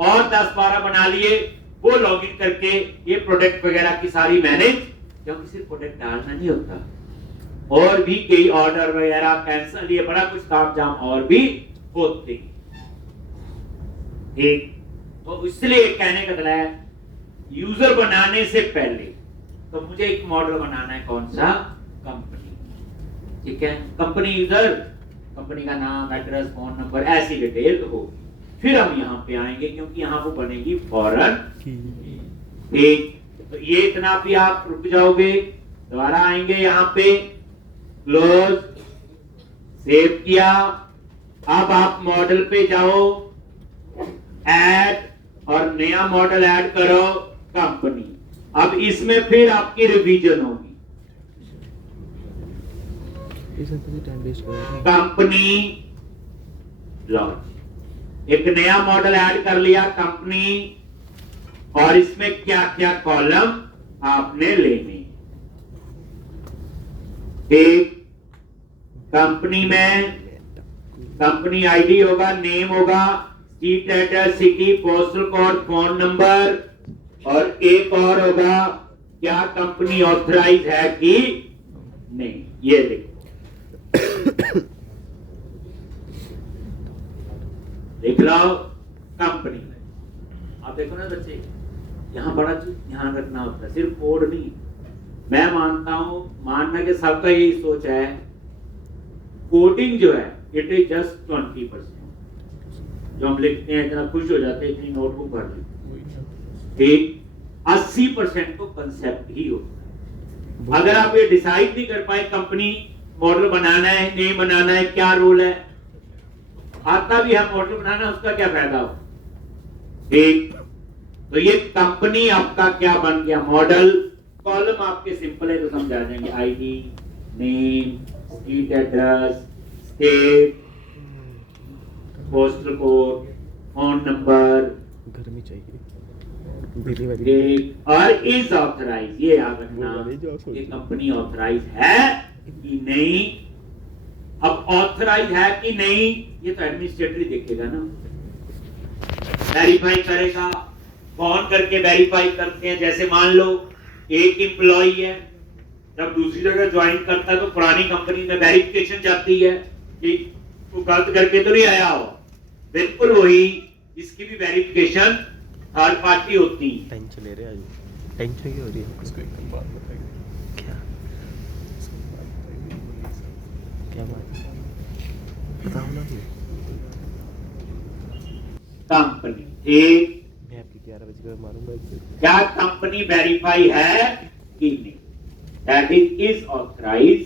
और 10-12 बना लिए, वो लॉगिन करके ये प्रोडक्ट वगैरह की सारी मैनेज, क्योंकि सिर्फ प्रोडक्ट डालना नहीं होता, और भी कई ऑर्डर वगैरह कैंसिल, ये बड़ा कुछ काम जाम और भी होते। ठीक, तो इसलिए कहने का मतलब है यूजर बनाने से पहले तो मुझे एक मॉडल बनाना है। कौन सा? कंपनी। ठीक है, कंपनी यूजर, कंपनी का नाम, एड्रेस, फोन नंबर, ऐसी डिटेल होगी। फिर हम यहाँ पे आएंगे क्योंकि यहाँ वो बनेगी फॉरन। ठीक, तो ये इतना भी आप रुक जाओगे, दोबारा आएंगे यहाँ पे, क्लोज, सेव किया। अब आप मॉडल पे जाओ, ऐड, और नया मॉडल ऐड करो, कंपनी। अब इसमें फिर आपकी रिवीजन होगी, कंपनी लॉन्च। एक नया मॉडल ऐड कर लिया, कंपनी, और इसमें क्या क्या कॉलम आपने लेने। एक कंपनी में कंपनी आईडी होगा, नेम होगा, street address, city, postal code, phone number, और एक और होगा क्या कंपनी ऑथराइज है कि नहीं। ये देखो, देख लो कंपनी में। आप देखो ना बच्चे, यहाँ बड़ा चीज ध्यान रखना होता है, सिर्फ कोड नहीं। मैं मानता हूं, मानना कि सबका यही सोच है, कोडिंग जो है इट इज जस्ट 20%। जो हम लिखते हैं इतना खुश हो जाते हैं, इतनी नोटबुक भर लेते। ठीक, 80% तो कंसेप्ट ही होता है। अगर आप ये डिसाइड नहीं कर पाए कंपनी मॉडल बनाना है, नहीं बनाना है, क्या रोल है, आता भी है मॉडल बनाना, उसका क्या फायदा हो। ठीक, तो ये कंपनी आपका क्या बन गया, मॉडल। कॉलम आपके सिंपल है तो समझा जाएंगे, ID, name, street address, state, postal code, phone number, घर में चाहिए बिजली वाली डेट और इज ऑथराइज। ये याद रखना ये कंपनी ऑथराइज है कि नहीं। अब ऑथराइज है कि नहीं ये तो एडमिनिस्ट्रेटर ही देखेगा ना, वेरीफाई करेगा। फोन करके वेरीफाई करते हैं, जैसे मान लो एक एम्प्लॉई है, जब दूसरी जगह ज्वाइन करता है तो पुरानी कंपनी में वेरिफिकेशन जाती है कि वो गलत करके तो नहीं आया हो। बिल्कुल वही इसकी भी वेरिफिकेशन थर्ड पार्टी होती है। टेंशन ले रहे हैं आज, टेंशन क्यों हो रही है? उसको एक बात बताइए, क्या उसको एक बात बताइए, बोलिए सर। क्या बात बताओ ना फिर। कंपनी एक, मैं आपकी 11 बजे का मारूंगा इसे। क्या कंपनी वेरीफाई है कि नहीं, that is authorise.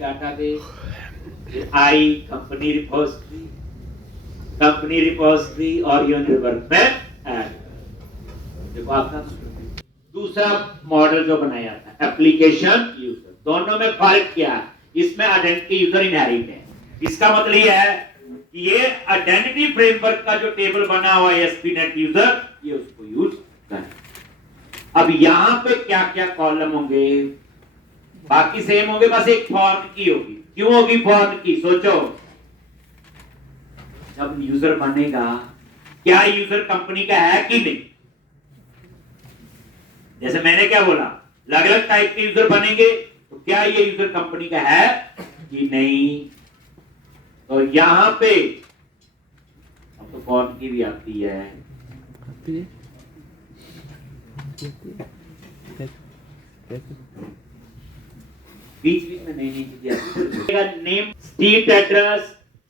Database, I company repository और यूनिवर्क में ऐड। देखो आपका दूसरा मॉडल जो बनाया था एप्लीकेशन यूजर, दोनों में फर्क क्या है? इसमें आइडेंटिटी यूजर इनहेरिट है। इसका मतलब यह है कि ये आइडेंटिटी फ्रेमवर्क का जो टेबल बना हुआ है एसपीनेट यूजर, ये उसको यूज करें। अब यहां पे क्या क्या कॉलम होंगे, बाकी सेम होंगे, बस एक फॉर्म की होगी। क्यों होगी फॉर्म की? सोचो, जब यूजर बनेगा क्या यूजर कंपनी का है कि नहीं? जैसे मैंने क्या बोला, अलग अलग टाइप के यूजर बनेंगे तो क्या ये यूजर कंपनी का है कि नहीं? तो यहां पे अब तो फॉर्म की भी आती है, बीच बीच में नई नई चीजें। Name, street address,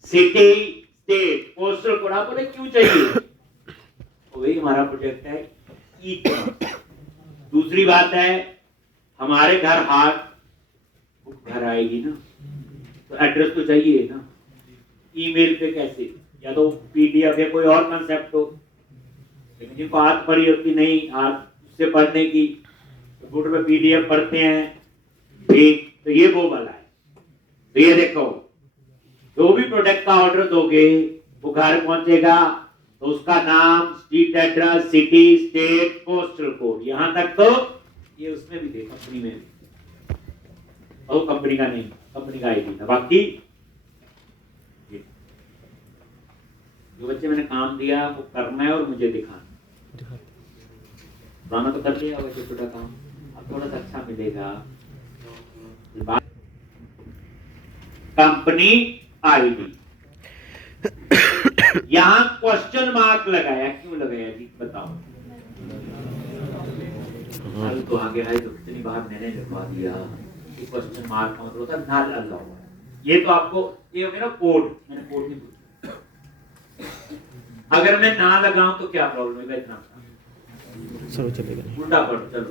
city, state, postal code आपको क्यों चाहिए? तो वही हमारा प्रोजेक्ट है ई। दूसरी बात है, हमारे घर हार्ड बुक घर आएगी ना, तो एड्रेस तो चाहिए ना। ईमेल पे कैसे, या तो पीडीएफ या कोई और कंसेप्ट हो, लेकिन जिनको आदत पड़ी होती नहीं आज उससे पढ़ने की, कंप्यूटर पे पीडीएफ पढ़ते हैं ठीक, तो ये वो वाला है। तो ये देखो, जो भी प्रोडक्ट का ऑर्डर दोगे वो घर पहुंचेगा तो उसका नाम, street address, city, state, postal code, यहां तक तो ये उसमें भी दे, कंपनी में भी, और कंपनी का नहीं, कंपनी का आईडी था। बाकी जो बच्चे मैंने काम दिया वो करना है और मुझे दिखाना। पुराना तो कर लिया वैसे छोटा काम, अब थोड़ा सा अच्छा मिलेगा। कंपनी आईडी, यहां क्वेश्चन मार्क लगाया, क्यों लगाया जी बताओ? तो आगे है तो कितनी बार मैंने लिखवा दिया कि क्वेश्चन मार्क का मतलब होता है नल अलाउ। ये तो आपको ये हो गया ना कोड, मैंने कोड नहीं पूछा। अगर मैं ना लगाऊं तो क्या प्रॉब्लम है? इतना चलो चलेगा, उल्टा पढ़ो, चलो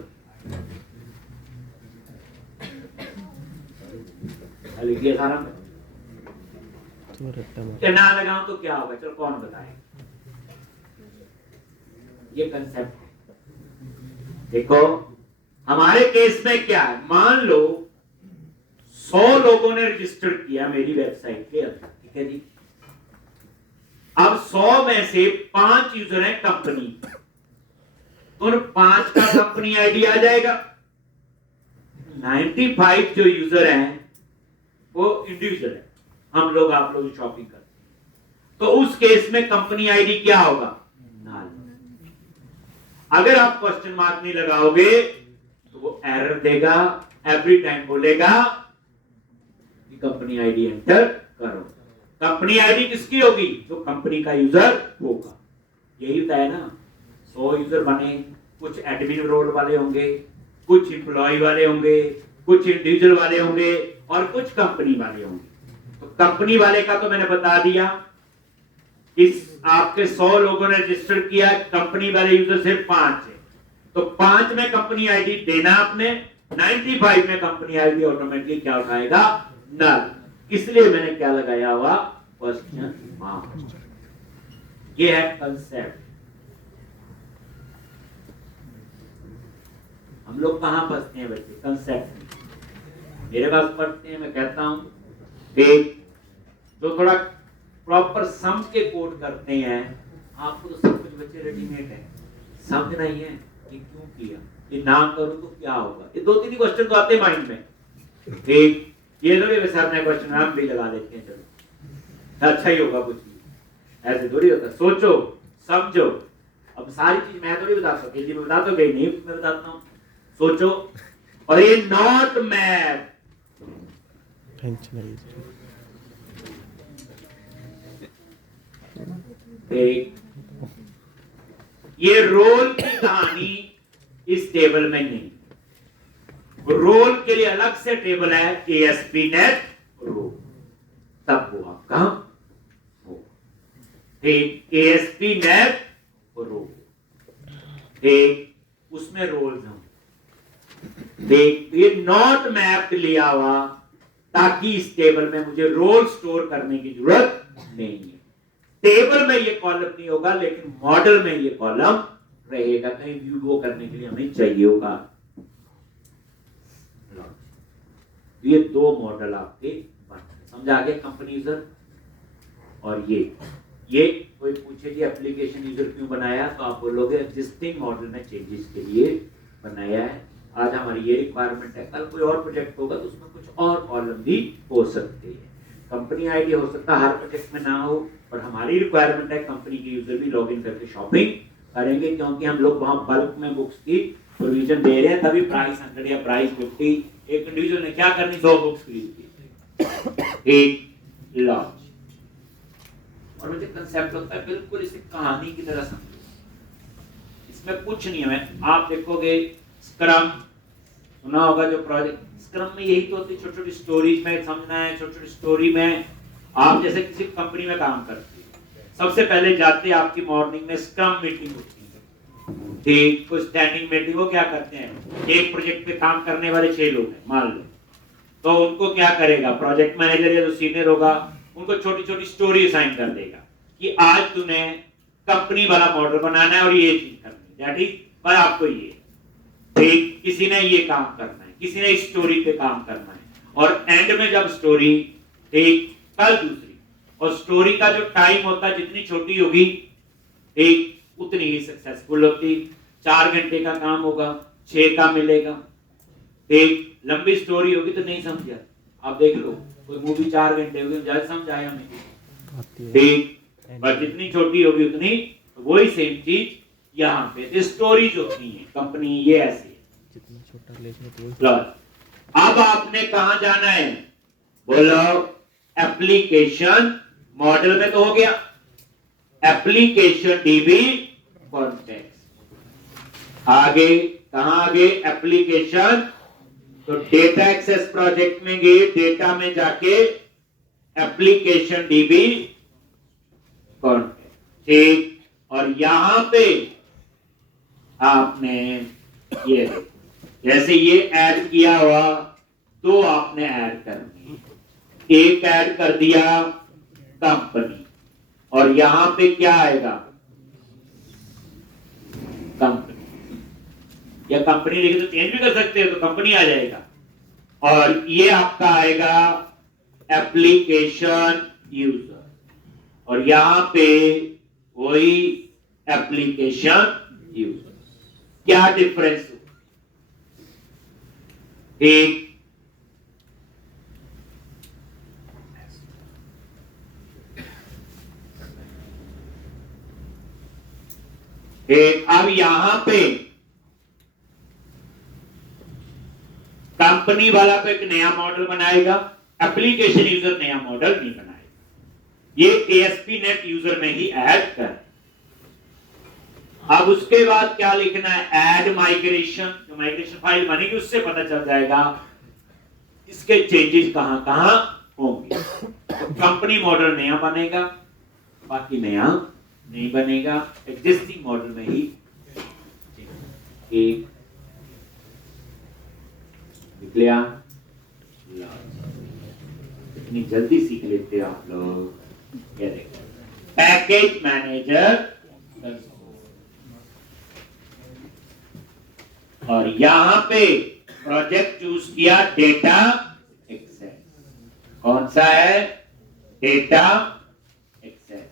लिखिए सारा में। तो रट्टा मार क्या ना लगाऊं तो क्या होगा? चलो कौन बताए? ये कंसेप्ट है। देखो हमारे केस में क्या है, मान लो 100 लोगों ने रजिस्टर किया मेरी वेबसाइट के अंदर, ठीक है जी। अब 100 में से 5 यूजर हैं कंपनी, तो उन 5 का कंपनी आईडी आ जाएगा। 95 जो यूजर हैं वो इंडिविजुअल है, हम लोग आप लोग शॉपिंग करते हैं, तो उस केस में कंपनी आईडी क्या होगा? नल। अगर आप क्वेश्चन मार्क नहीं लगाओगे तो वो एरर देगा, एवरी टाइम बोलेगा कि कंपनी आईडी एंटर करो। कंपनी आईडी किसकी होगी? जो कंपनी का यूजर होगा। यही होता है ना, 100 यूजर बने, कुछ एडमिन रोल वाले होंगे, कुछ एम्प्लॉय वाले होंगे, कुछ इंडिविजुअल वाले होंगे और कुछ कंपनी वाले होंगे। तो कंपनी वाले का तो मैंने बता दिया, इस आपके 100 लोगों ने रजिस्टर किया, कंपनी वाले यूजर सिर्फ 5 है, तो 5 में कंपनी आईडी देना आपने, 95 में कंपनी आईडी ऑटोमेटिकली क्या उठाएगा? नल। इसलिए मैंने क्या लगाया हुआ? Question mark. ये है कंसेप्ट। हम लोग कहाँ फंसते हैं बच्चे? कंसेप्ट में। मेरे पास पढ़ते हैं, मैं कहता हूं जो थोड़ा प्रॉपर सम के कोड करते हैं, आपको तो सब कुछ बच्चे रेडीमेड है, समझ नहीं है कि क्यों किया, ये ना करूं तो क्या होगा। ये 2-3 क्वेश्चन तो आते हैं माइंड में। ठीक, ये थोड़ी वैसे अपने क्वेश्चन आप भी लगा देते हैं, चलो अच्छा ही होगा, कुछ भी ऐसे थोड़ी होता। सोचो समझो। अब सारी चीज मैं थोड़ी बता सकती, मैं बता तो गई नहीं, मैं बताता हूँ। सोचो। और ये नॉट मैप, ये रोल की कहानी इस टेबल में नहीं। रोल के लिए अलग से टेबल है, ASP.NET रोल, तब वो आपका हो। ठीक, ASP.NET रोल, ठीक, उसमें रोल्स हम देख। ये नॉट मैप लिया हुआ, ताकि इस टेबल में मुझे रोल स्टोर करने की जरूरत नहीं है। टेबल में ये कॉलम नहीं होगा, लेकिन मॉडल में ये कॉलम रहेगा, कहीं व्यू वो करने के लिए हमें चाहिए होगा। ये 2 मॉडल आपके बन गए, समझ आ गया? कंपनी यूजर और ये कोई पूछे कि एप्लीकेशन यूजर क्यों बनाया, तो आप बोलोगे एग्जिस्टिंग मॉडल में चेंजेस के लिए बनाया है। आज हमारी ये रिक्वायरमेंट है, कल कोई और प्रोजेक्ट होगा तो उसमें कुछ और कॉलम भी हो सकते हैं। कंपनी आईडी हो सकता है हर प्रोजेक्ट में ना हो, पर हमारी रिक्वायरमेंट है कंपनी के यूजर भी लॉगिन करके शॉपिंग करेंगे, क्योंकि हम लोग वहां बल्क में बुक्स की प्रोविजन दे रहे हैं, तभी प्राइस 100 या प्राइस 50। एक इंडिविजुअल ने क्या करनी, 100 बुक्स खरीद ली, एक लॉन्च। और मुझे कंसेप्ट होता है बिल्कुल इसे कहानी की तरह समझो, इसमें कुछ नहीं है। आप देखोगे स्क्रम सुना होगा, जो प्रोजेक्ट स्क्रम में यही तो होती है, छोटी छोटी स्टोरीज में समझना है। छोटी छोटी स्टोरी में आप जैसे किसी कंपनी में काम करते हैं, सबसे पहले जाते हैं आपकी मॉर्निंग में स्क्रम मीटिंग होती है, ठीक, कुछ स्टैंडिंग मीटिंग। वो क्या करते हैं, एक प्रोजेक्ट पे काम करने वाले 6 लोग हैं मान लो, तो उनको क्या करेगा, प्रोजेक्ट मैनेजर या जो सीनियर होगा उनको छोटी छोटी स्टोरी असाइन कर देगा कि आज तूने कंपनी वाला मॉडल बनाना है और ये चीज करनी है, दैट इज पर आपको ये, ठीक, किसी ने ये काम करना है, किसी ने इस स्टोरी पे काम करना है, और एंड में जब स्टोरी, ठीक, कल दूसरी, और स्टोरी का जो टाइम होता है जितनी छोटी होगी, ठीक, उतनी ही सक्सेसफुल होती। 4 घंटे का काम होगा, 6 का मिलेगा। ठीक, लंबी स्टोरी होगी तो नहीं समझा, आप देख लो कोई मूवी 4 घंटे होगी, ज्यादा समझ आया हमें, ठीक, पर जितनी छोटी होगी उतनी, वही सेम चीज यहाँ पे स्टोरीज होती है। कंपनी ये ऐसी है, जितना छोटा लेकर अब आपने कहा जाना है, बोलो एप्लीकेशन मॉडल में तो हो गया, एप्लीकेशन डीबी कॉन्टेक्स्ट। आगे कहां, आगे एप्लीकेशन, तो डेटा एक्सेस प्रोजेक्ट में गए, डेटा में जाके एप्लीकेशन डीबी कॉन्टेक्स्ट, ठीक, और यहां पे आपने ये जैसे ये ऐड किया हुआ, 2 आपने ऐड करनी, एक ऐड कर दिया कंपनी, और यहां पे क्या आएगा, कंपनी, या कंपनी लिखे तो चेंज भी कर सकते हो, तो कंपनी आ जाएगा, और ये आपका आएगा एप्लीकेशन यूजर, और यहां पे वही एप्लीकेशन यूजर। क्या डिफरेंस हो, ठीक, अब यहां पे कंपनी वाला तो एक नया मॉडल बनाएगा, एप्लीकेशन यूजर नया मॉडल नहीं बनाएगा, ये ASP.NET यूजर में ही ऐड कर। अब उसके बाद क्या लिखना है, ऐड माइग्रेशन, जो माइग्रेशन फाइल बनेगी उससे पता चल जाएगा इसके चेंजेस कहां कहां होंगे। तो कंपनी मॉडल नया बनेगा, बाकी नया नहीं बनेगा, एग्जिस्टिंग मॉडल में ही एक लिख लिया। इतनी जल्दी सीख लेते आप लोग। ये देखो पैकेज मैनेजर और यहां पे प्रोजेक्ट चूज किया डेटा एक्सेस। कौन सा है? Data access.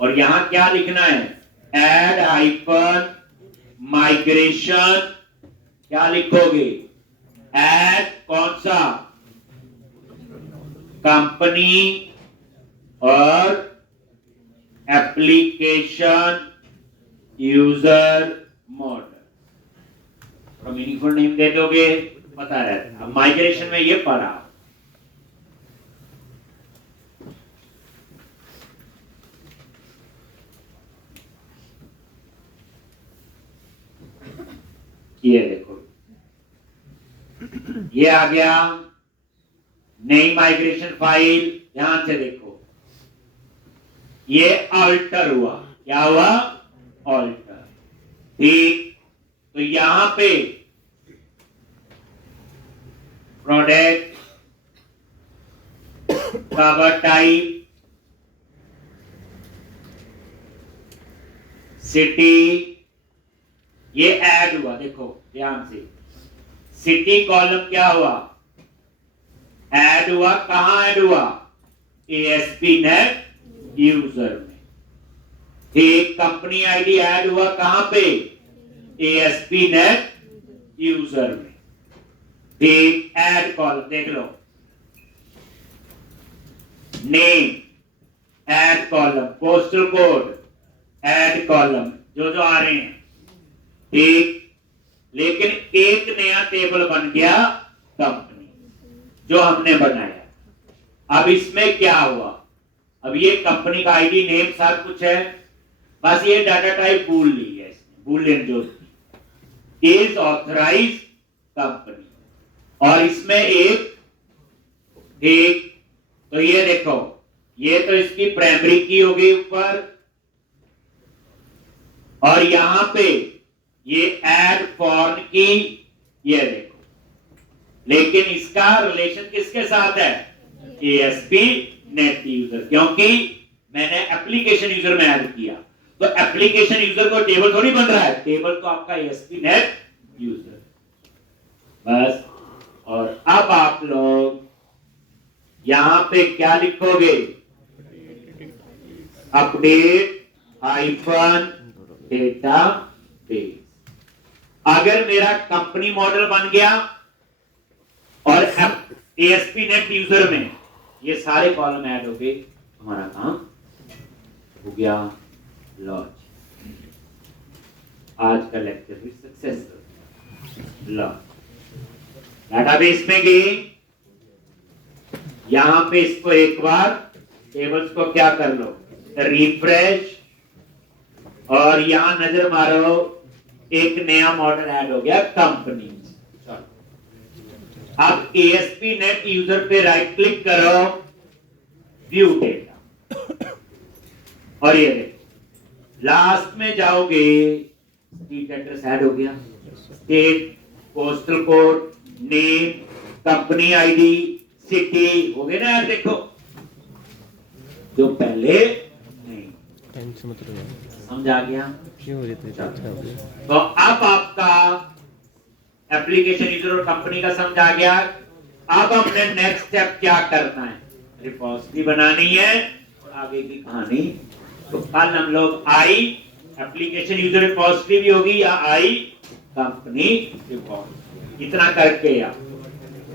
और यहां क्या लिखना है? Add hyphen migration. क्या लिखोगे? ऐड कौन सा? कंपनी और application user model. Meaningful name दे दोगे, पता रहता। अब माइग्रेशन में ये पढ़ा। ये देखो, ये आ गया नई माइग्रेशन फाइल। ध्यान से देखो, ये ऑल्टर हुआ। क्या हुआ? ऑल्टर। ठीक, तो यहां पे प्रोडक्ट, कवर टाइप, सिटी, ये ऐड हुआ। देखो ध्यान से, सिटी कॉलम क्या हुआ? ऐड हुआ। कहां ऐड हुआ? ASP नेट यूजर में। ठीक, कंपनी आईडी ऐड हुआ कहां पे? ASP नेट यूजर में। ठीक, ऐड कॉलम देख लो, name add column, postal code add column, जो जो आ रहे हैं। ठीक, लेकिन एक नया टेबल बन गया कंपनी, जो हमने बनाया। अब इसमें क्या हुआ? अब ये कंपनी का आईडी नेम सब कुछ है, बस ये डाटा टाइप भूल ली है इसने, बूलियन जो इज ऑथराइज कंपनी। और इसमें एक तो ये देखो, ये तो इसकी प्राइमरी की होगी ऊपर, और यहां पे ये ऐड फॉर्म की, ये देखो। लेकिन इसका रिलेशन किसके साथ है? ASP नेट यूजर, क्योंकि मैंने एप्लीकेशन यूजर में ऐड किया। तो एप्लीकेशन यूजर को टेबल थोड़ी बन रहा है, टेबल तो आपका ASP नेट यूजर। बस। और अब आप लोग यहां पे क्या लिखोगे? Update hyphen data base. अगर मेरा कंपनी मॉडल बन गया और ASP नेट यूजर में ये सारे कॉलम ऐड हो गए, हमारा काम हो गया लॉन्च। आज का लेक्चर भी सक्सेसफुल। लॉन्च डेटाबेस में गए, यहां पे इसको एक बार टेबल्स को क्या कर लो? रिफ्रेश, और यहां नजर मारो, एक नया मॉडल ऐड हो गया कंपनी। अब ASP नेट यूजर पे राइट क्लिक करो, व्यू डेटा, और ये देखो लास्ट में जाओगे, स्ट्रीट एड्रेस ऐड हो गया, state, postal code, name, company ID, city हो गए ना यार। देखो, जो पहले नहीं। टेंशन मत लो यार, समझ आ गया? क्यों हो जाता है? तो अब आपका एप्लीकेशन यूजर और कंपनी का समझ आ गया। अब हमने नेक्स्ट स्टेप क्या करना है? रिपोजिटरी बनानी है, और आगे की कहानी तो कल हम लोग आई एप्लीकेशन यूजर रिपोजिटरी भी होगी, या आई कंपनी रिपोजिटरी। इतना करके आप